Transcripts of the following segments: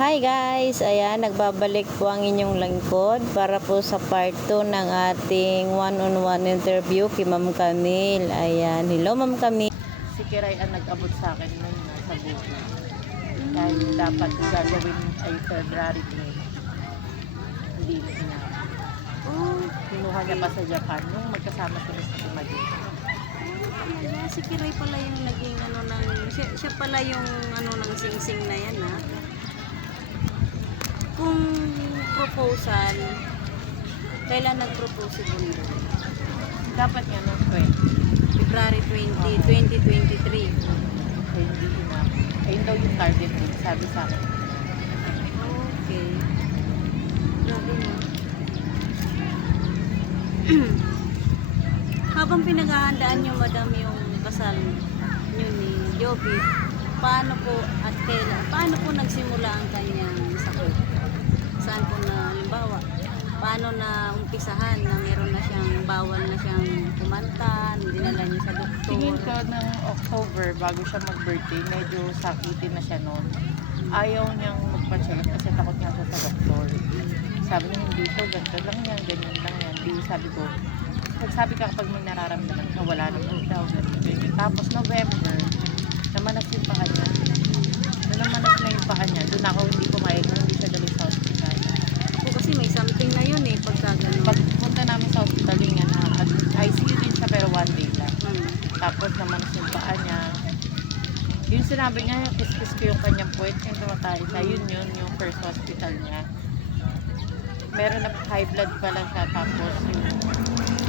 Hi guys! Ayan, nagbabalik po ang inyong lingkod para po sa part 2 ng ating one-on-one interview kay Ma'am Camille. Ayan, hello Ma'am Camille. Si Kiray ang nag-abot sa akin nung nasa buko. Dahil dapat gagawin ay February 10. Hindi na inabot. Kinuha niya pa sa Japan nung magkasama sila sa Madrid. Si Kiray pala yung naging siya pala yung ng sing-sing na yan ha. Kung proposal, kailan nag-propose si Bundo? Dapat nga nung 20. February 20, 2023. Ay hindi inabot. Ayun daw yung target din, sabi sa akin. Okay. Grabe na. Habang pinaghahandaan niyo madam yung kasal niyo ni Joby, paano po nagsimula ang kanyang sakit? Saan po na, halimbawa, paano na umpisahan na meron na siyang bawal na siyang kumanta, dinala niyo sa doktor? Tingin ko ng October, bago siya mag-birthday, medyo sakitin na siya noon. Ayaw niyang magpa-check kasi takot niya siya sa doktor. Sabi niya, hindi po, ganito lang yan, ganyan lang yan. Di sabi ko, nagsabi ka kapag may nararamdaman ka, wala naman daw, ganyan. Tapos November, namanas yung paa niya. Nung namanas na yung paa niya, doon ako hindi pumayag na hindi siya dali sa hospital. Kasi may something na yun pagka gano'n. Pagpunta namin sa hospital, yung nga na, ICU din siya pero 1 day lang. Tapos namanas yung paa niya. Yung sinabi niya, kiss-kiss ko yung kanyang puwet, yung tumatay siya, yun yung first hospital niya. Meron na high blood pala siya, tapos yung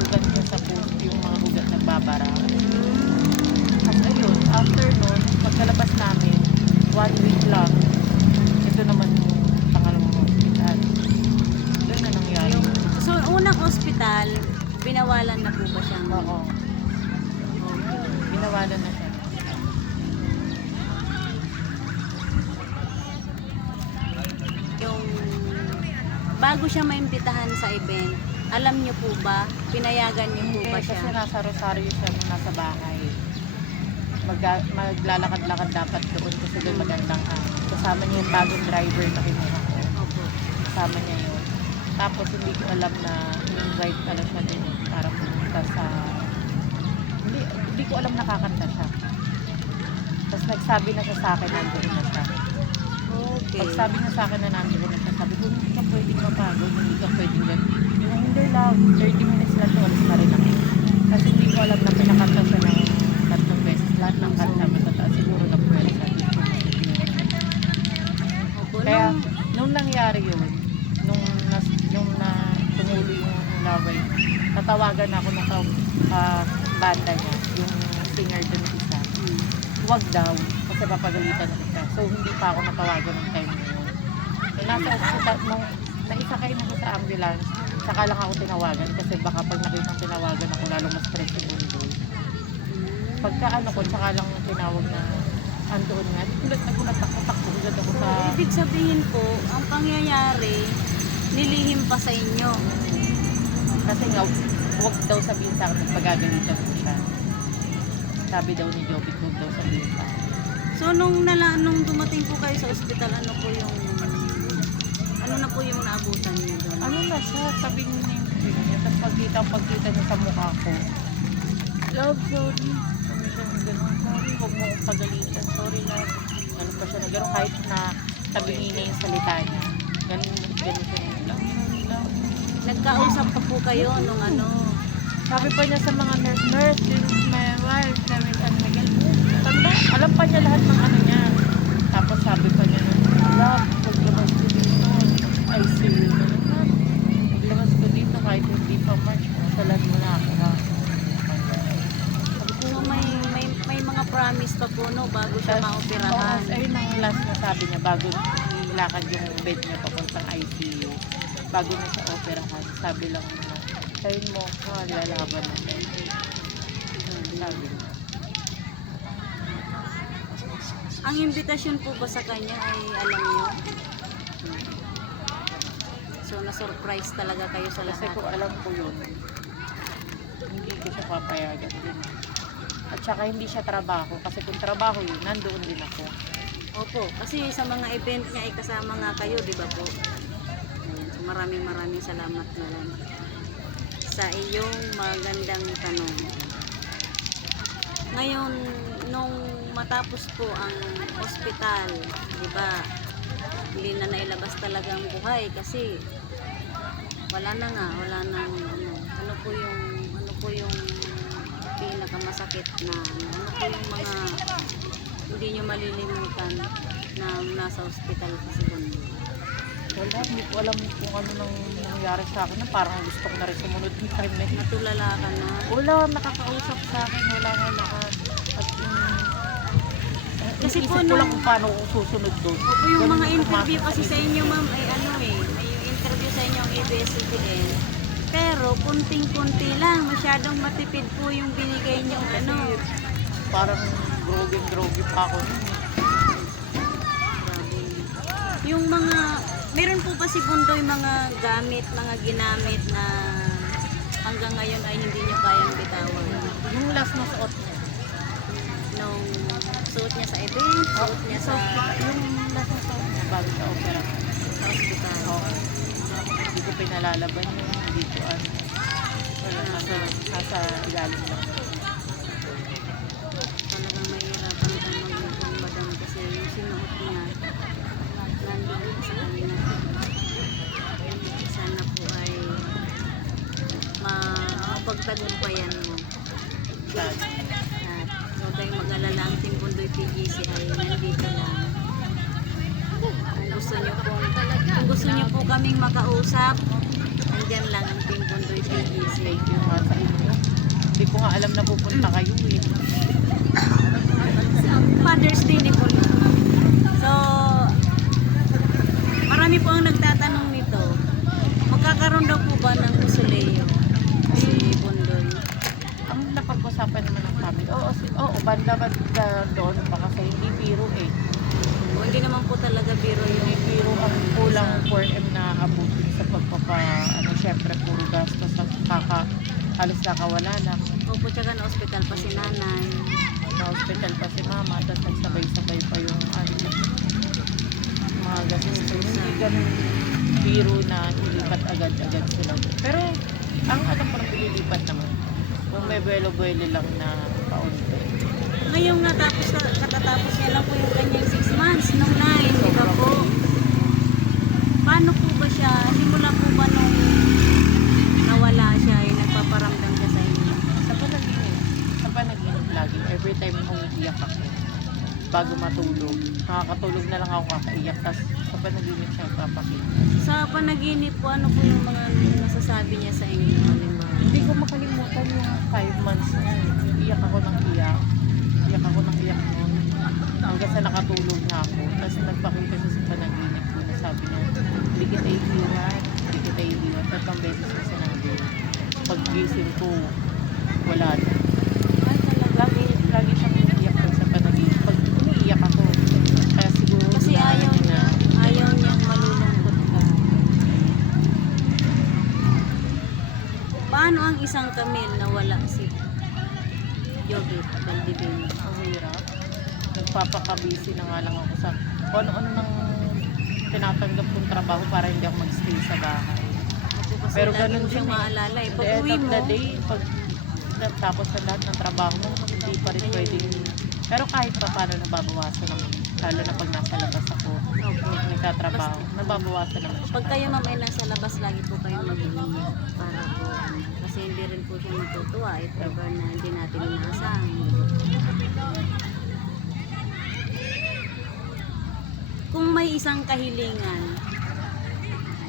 ugat niya sa puso, yung mga ugat nagbabara. Tapos ayun, after nun, pagkalabas namin, 1 week lang, ito naman yung pangalawang hospital. Doon na nangyari. So, unang hospital, binawalan na po ba siyang? Oo. Binawalan na siya. Yung bago siya maimbitahan sa event, alam niyo po ba, pinayagan niyo po ba Kasi siya? nasa Rosario siya nung nasa bahay. Maglalakad-lakad dapat doon kasi doon magandang kasama niya yung bagong driver na kinuha ko. Opo. Kasama niya yun. Tapos hindi ko alam na in-invite pala siya din para pumunta sa... Hindi ko alam nakakanta siya. Tapos nagsabi na siya sa akin nandoon na siya. Okay. Pag sabi niya sa akin na nandoon na siya, sabi ko, hindi ka pwedeng mapagod, hindi ka pwedeng gan. Yung hindi love, 30 minutes lang to, alis pa rin ako. Kasi hindi ko alam na pinakanta siya ng 3 beses. Lahat ng kanta matataas siguro na pwede. Opo. Kaya nung nangyari yun, nung tumuloy yung laway, tatawagan ako ng banda niya, yung singer dun isa. Huwag daw, kasi papagalitan ko siya. So hindi pa ako natawagan ng time na yun. So nasa hospital, nung naisakay na ko sa ambulance, saka lang ako tinawagan kasi baka pag nakitang tinawagan ako, lalong mas stress yung mundo. Pagka ko, saka lang tinawag na andoon nga, nagulat ako, takbo ulit ako So, sa... ibig sabihin po, ang pangyayari, nilihim pa sa inyo. Kasi nga, huwag daw sabihin sa akin, pagagalitan ko siya. Sabi daw ni Joby, huwag daw sabihin sa akin. So, nung dumating po kayo sa ospital, ano na po yung naabutan niyo doon? Ano na siya, sabi niya na yung bibig niya. Tapos pagkita niya sa mukha ko, love, sorry. Ano siya na gano'n, sorry, huwag mo akong pagalitan, sorry love. Ano pa siya na gano'n, kahit na tabingin na yung salita niya. Ganun siya na love. Nagkausap pa po kayo nung Sabi pa niya sa mga nurse, this is my wife, sabi Miguel, tanda, alam pa niya lahat ng niya. Tapos sabi pa niya, love, paglabas ko dito, I see you. Paglabas ko dito, kahit hindi pa March, masalan mo na ako ha. So, may mga promise pa po bago siya maoperahan. Ayun ang last na sabi niya, bago nilakad yung bed niya papuntang ICU, bago na siya operahan, sabi lang na, sabihin mo, lalaban na. Sabi niya. Ang imbitasyon po ba sa kanya ay alam niyo? So, na-surprise talaga kayo sa Kasi lahat. kung alam ko yun, hindi ko siya papayagan din. At saka hindi siya trabaho. Kasi kung trabaho yun, nandoon din ako. Opo, kasi sa mga event niya ay kasama nga kayo, di ba po? Ayan, so maraming salamat na lang sa iyong magandang tanong. Ngayon, nung matapos po ang ospital, di ba, hindi na nailabas talagang buhay kasi wala na nga, wala nang ano po yung pinakamasakit na ano po yung mga hindi nyo malilimutan na nasa ospital kasi doon. Wala, hindi ko alam kung ano nang nangyari sa akin na parang gusto ko na rin sumunod ng time na yun. Natulala ka na. Wala nakakausap sa akin, wala nga lahat. At Kasi po ko lang nung- kung paano ko susunod doon. Opo, yung Ganun mga yung interview pumasok kasi sa isip inyo ko. ma'am ay ano may interview sa inyo ang ABS-CBN. Pero kunting-kunti lang, masyadong matipid po yung binigay niyo ano. Parang groging pa ako nun. Grabe. Yung mga, meron po ba si Bundoy mga gamit, mga ginamit na hanggang ngayon ay hindi niyo kayang bitawan? Yung last na suot niya. Nung suot niya sa event, suot niya sa Yung last na suot niya bago sa opera. hospital. Oo. Hindi ko pinalalaban yun. Hindi ko ano. Wala nasa ilalim lang. Talagang mahirapan kang mag-ipon, madam, kasi yung sinuot niya nandun sa kanya. Sana po ay mapagtagumpayan mo. At huwag kayong mag-alala, ang Team Bundoy PGC ay nandito lang. Kung gusto niyo po kaming makausap, andyan lang ang Team Bundoy PGC. Thank you nga sa inyo. Hindi ko nga alam na pupunta kayo eh. Father's Day ni Bundoy. So, marami po ang nagtatanong nito. Magkakaroon daw po ba ng usuleyo si Bundoy? Ang napag-usapan naman ng family, oo, banda doon baka sa hindi biro eh. O hindi naman po talaga biro Hindi yung biro ang kulang 4M na abutin sa syempre puro gastos at halos nakawala lang. Opo, tsaka na ospital pa si nanay. Na hospital pa si mama, tapos nagsabay-sabay pa yung mga gastos. Hindi ganun biro na ilipat agad-agad sila. Pero ang alam ko nang ililipat naman, kung may buwelo-buwelo lang na paunti. Ngayong katatapos niya lang po yung kanyang 6 months nung 9, di ba po? Paano po ba siya, simula po ba nung nawala siya, ay nagpaparamdam siya sa inyo? Sa panaginip lagi, every time umiiyak ako, bago matulog, nakakatulog na lang ako kakaiyak, tapos sa panaginip siya papakita. Sa panaginip po, ano po yung mga nasasabi niya sa inyo? Halimbawa? Hindi ko makalimutan yung 5 months na yun. Iyak ako ng iyak. Iyak ako ng iyak noon. Hanggang sa nakatulog na ako. Tapos nagpakita siya sa panaginip ko na sabi niya, hindi kita iiwan. Hindi kita iiwan. Tatlong beses na sinabi. Pag-gising ko, wala na. Lagi siyang umiiyak doon sa panaginip. Pag umiiyak ako, kaya siguro Kasi ayaw niyang malulungkot ka. Paano ang isang Camille na wala si Jovit Valdivino? ang hirap. Nagpapakabisi na nga lang ako sa kung ano-ano nang tinatanggap kong trabaho para hindi ako magstay sa bahay. Kasi Pero lagi ganun mo siyang din eh. maalala eh. At Pag the end uwi of mo, the day, pag natapos na lahat ng trabaho mo, hindi pa rin pwedeng, pero kahit pa paano nababawasan naman, lalo na pag nasa labas ako, nagtatrabaho, nababawasan naman siya. pag kayo ma'am ay nasa labas, lagi po kayong mag-iingat para po, kasi hindi rin po siya matutuwa if ever na hindi natin inaasahan. Kung may isang kahilingan,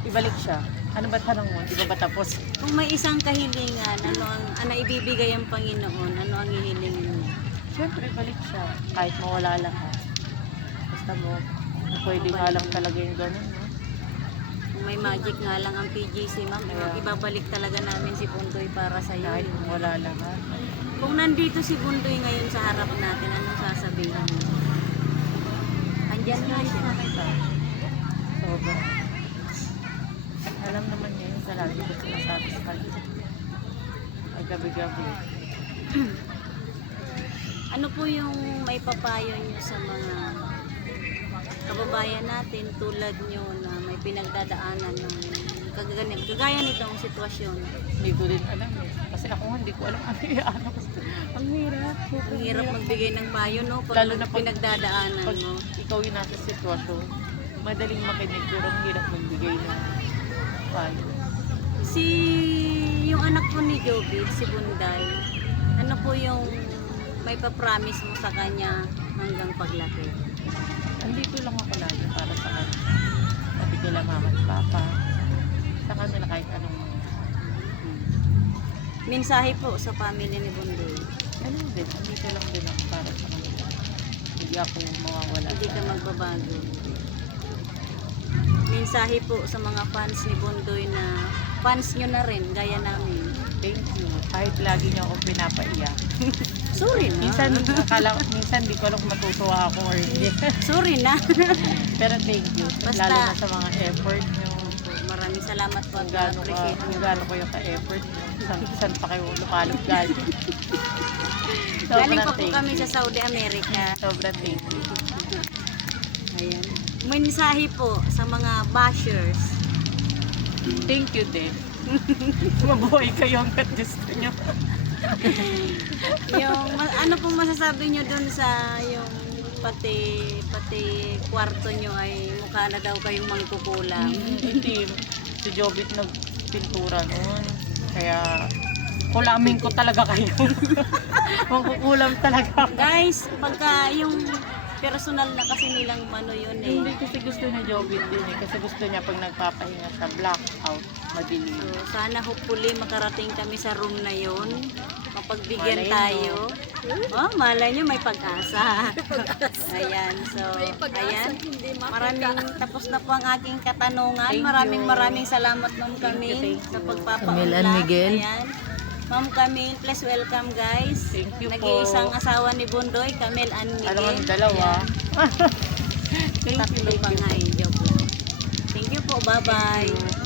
Ibalik siya. Ano ba tanong mo? Di ba ba tapos? kung may isang kahilingan, ano ibibigay ang Panginoon, ano ang hihilingin niya? Siyempre, ibalik siya. Kahit mawala lahat. Basta mo, pwede nga lang talaga yung ganun, no? Kung may magic nga lang ang PGC ma'am, ibabalik talaga namin si Bundoy para sa iyo. Kahit wala lahat. Kung nandito si Bundoy ngayon sa harap natin, anong sasabihin mo? Andyan nga siya. Sobra. Alam naman niya yun sa lagi ko sinasabi sa kanya. Ay gabi-gabi. Ano po yung may papayo niyo sa mga kababayan natin tulad nyo na may pinagdadaanan ng kagaya nitong sitwasyon. Hindi ko din alam eh. Kasi ako nga, hindi ko alam ano yan. Ang hirap. Ang hirap magbigay ng payo, no? Pag, Lalo na pag- pinagdadaanan Pag mo. ikaw yung nasa sitwasyon, madaling makinig pero ang hirap magbigay ng payo. Yung anak po ni Jobit, si Bunday, ano po yung may papromise mo sa kanya hanggang paglaki? Andito lang ako lagi para sa kanila. Sabi ko lang mama at papa. Sa kanila kahit anong Mensahe po sa family ni Bunday. ganun din. Andito lang din ako para sa kanila. Hindi ako mawawala. Hindi ka magbabago. Mensahe po sa mga fans ni Bundoy na fans nyo na rin, gaya namin. Thank you. Kahit lagi niyo ako pinapaiyak. Sorry na. Minsan di ko alam kung matutuwa ako or hindi. Sorry na. Pero thank you. Basta- Lalo na sa mga effort niyo. Maraming salamat po. Kung gaano ko yung ka-effort niyo. Saan pa kayo lupalop galing. Galing pa po thank kami you. sa Saudi America. Sobrang thank you. Ayan. Mensahe po sa mga bashers. Thank you din. Mabuhay kayo hanggat gusto niyo. Ano pong masasabi nyo dun sa yung pati kwarto nyo ay mukha na daw kayong mangkukulam. Hindi. Si Jobit nagpintura noon. Kaya kulamin ko talaga kayo. Mangkukulam talaga. Guys, pagka yung personal na kasi nilang mano yun Hindi eh. kasi gusto ni Jobit din eh. Kasi gusto niya pag nagpapahinga sa blackout, madilim. So, sana hopefully makarating kami sa room na yun. Mapagbigyan Malay tayo. Oh, malay nyo may pag-asa. Ayan, so, ayan. Maraming tapos na po ang aking katanungan. Thank you. Maraming salamat Ma'am Camille Thank you. sa Camille pagpapaunlak. and Miguel. Ayan. Ma'am Camille, please welcome guys. Thank you po. Nag-iisang asawa ni Bundoy, Camille and Miguel. Alam mo, dalawa. Ayan. Thank you, Tatlo thank pa you. nga eh, joke lang. Thank you po, bye-bye.